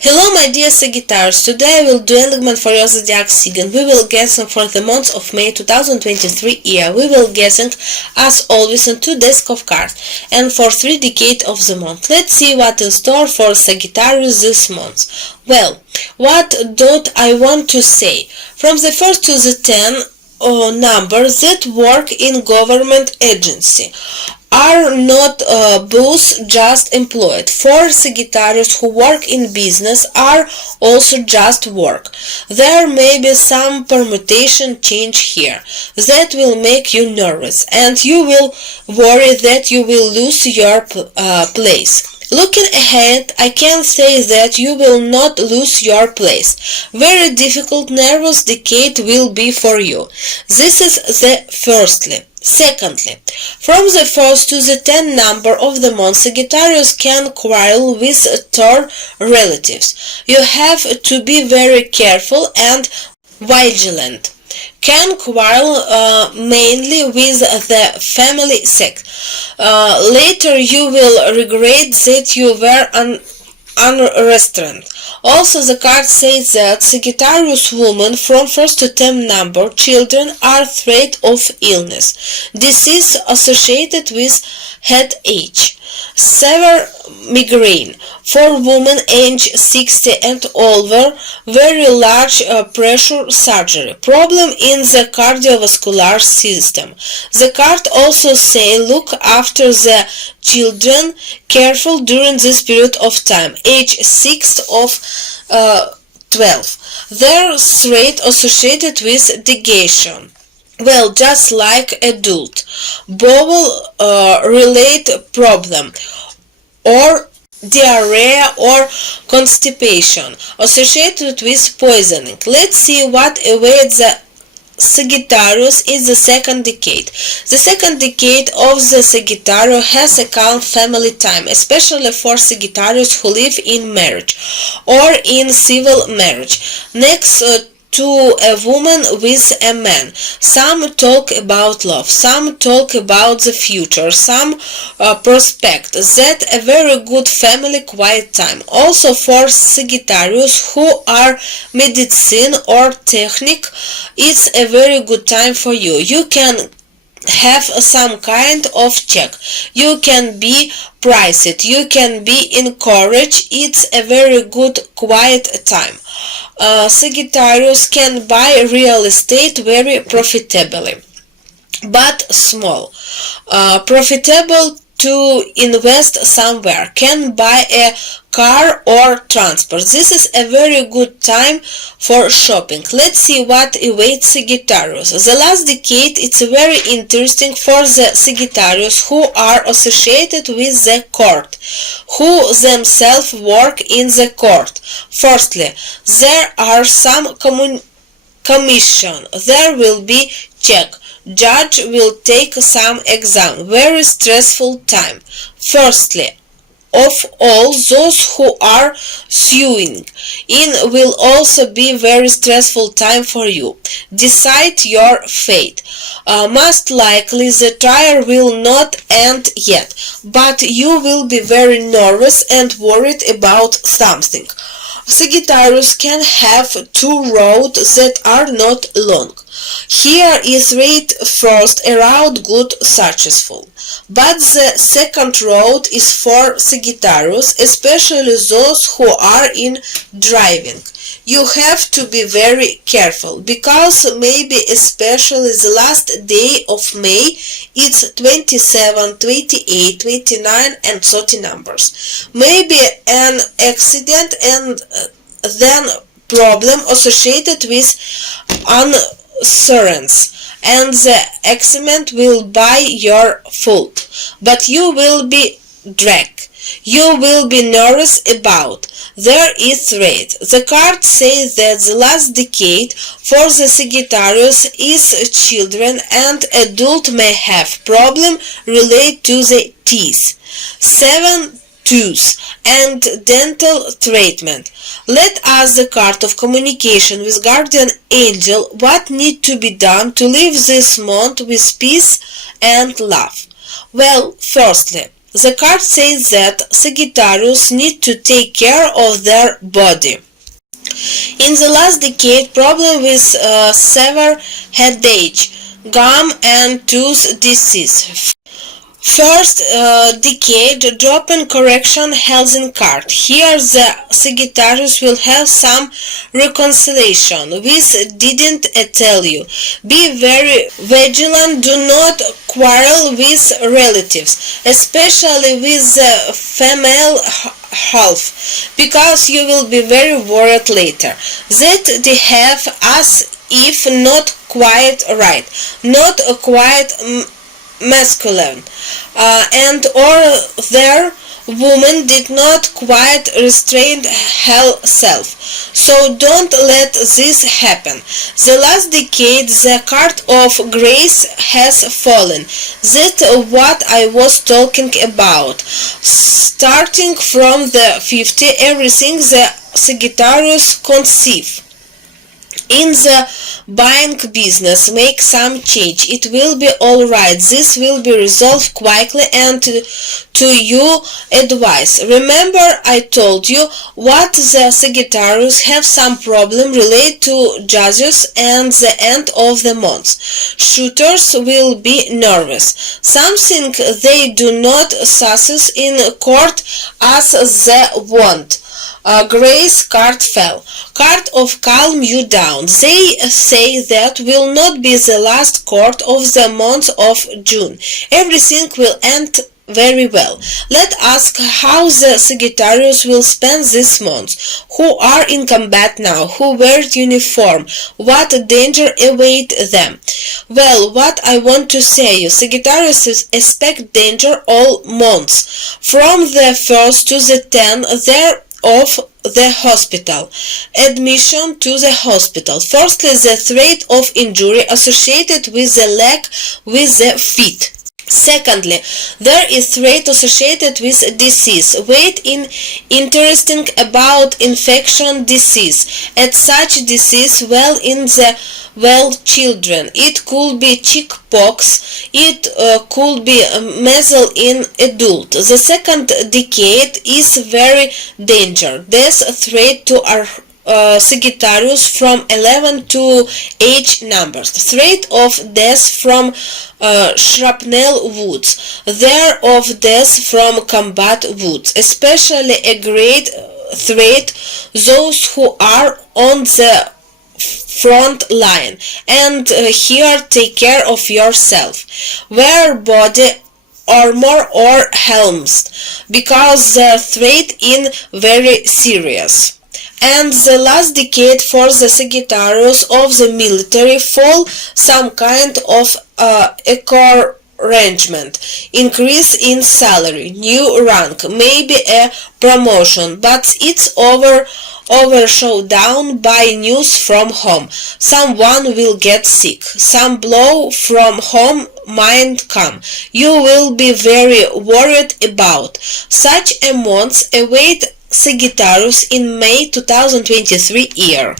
Hello my dear Sagittarius, today I will do enlightenment for your zodiac sign. We will guessing for the month of May 2023 year. We will guessing as always on 2 decks of cards and for 3 decades of the month. Let's see what in store for Sagittarius this month. Well, what don't I want to say? From the 1st to the 10 numbers that work in government agency are not both just employed. For Sagittarius who work in business are also just work. There may be some permutation change here that will make you nervous and you will worry that you will lose your place. Looking ahead, I can say that you will not lose your place. Very difficult nervous decade will be for you. This is the firstly. Secondly, from the 1st to the 10th number of the month, Sagittarius can quarrel with third relatives. You have to be very careful and vigilant. Can quarrel mainly with the family sex. Later you will regret that you were unrestrained. Also, the card says that Sagittarius women from 1st to 10th number children are threat of illness, disease associated with headache, severe migraine. For women age 60 and older, very large pressure surgery, problem in the cardiovascular system. The card also say look after the children careful during this period of time, age 6 of 12. Their threat associated with digestion. Well, just like adult, bowel related problem or diarrhea or constipation associated with poisoning. Let's see what awaits the Sagittarius in the second decade. The second decade of the Sagittarius has a calm family time, especially for Sagittarius who live in marriage or in civil marriage. Next to a woman with a man. Some talk about love, some talk about the future, some prospect that a very good family quiet time. Also for Sagittarius who are medicine or technique, it's a very good time for you. You can have some kind of check. You can be priced. You can be encouraged. It's a very good quiet time. Sagittarius can buy real estate very profitably, but small. Profitable to invest somewhere, can buy a car or transport. This is a very good time for shopping. Let's see what awaits Sagittarius. The last decade it's very interesting for the Sagittarius who are associated with the court, who themselves work in the court. Firstly, there are some commission. There will be check. Judge will take some exam. Very stressful time. Firstly, of all those who are suing in will also be very stressful time for you. Decide your fate. Most likely the trial will not end yet, but you will be very nervous and worried about something. Sagittarius can have two roads that are not long. Here is read first a road good successful, but the second road is for Sagittarius, especially those who are in driving. You have to be very careful because maybe especially the last day of May it's 27, 28, 29 and 30 numbers. Maybe an accident and then problem associated with insurance and the accident will buy your fault, but you will be dragged. You will be nervous about. There is threat. The card says that the last decade for the Sagittarius is children and adult may have problem related to the teeth, 7 tooth and dental treatment. Let us the card of communication with guardian angel what need to be done to live this month with peace and love. Well, firstly, The card says that Sagittarius need to take care of their body. In the last decade, problem with severe headache, gum and tooth disease. First decade, drop and correction health card. Here the Sagittarius will have some reconciliation with didn't tell you. Be very vigilant, do not quarrel with relatives, especially with the female half, because you will be very worried later. That they have as if not quite right, not quite masculine, and or their woman did not quite restrain herself. So don't let this happen. The last decade, the card of grace has fallen. That's what I was talking about. Starting from the 50, everything the Sagittarius conceive. In the buying business, make some change. It will be alright. This will be resolved quickly and to your advice. Remember I told you what the Sagittarius have some problem related to judges and the end of the month. Shooters will be nervous. Something they do not success in court as they want. Grace card fell. Card of calm you down. They say that will not be the last court of the month of June. Everything will end very well. Let's ask how the Sagittarius will spend this month. Who are in combat now? Who wear uniform? What danger await them? Well, what I want to say you, Sagittarius expect danger all months. From the 1st to the 10th, there of the hospital. Admission to the hospital. Firstly, the threat of injury associated with the leg, with the feet. Secondly, there is threat associated with disease. Wait in interesting about infection disease. At such disease well in the children. It could be chickenpox. It could be measles in adult. The second decade is very danger. Death threat to our Sagittarius from 11 to age numbers. Threat of death from shrapnel wounds. There of death from combat wounds. Especially a great threat those who are on the front line. And here take care of yourself. Wear body armor or helms because the threat in very serious. And the last decade for the Sagittarius of the military fall some kind of arrangement, increase in salary, new rank, maybe a promotion, but it's overshadowed down by news from home. Someone will get sick, some blow from home might come. You will be very worried about. Such a month await Sagittarius in May 2023 year.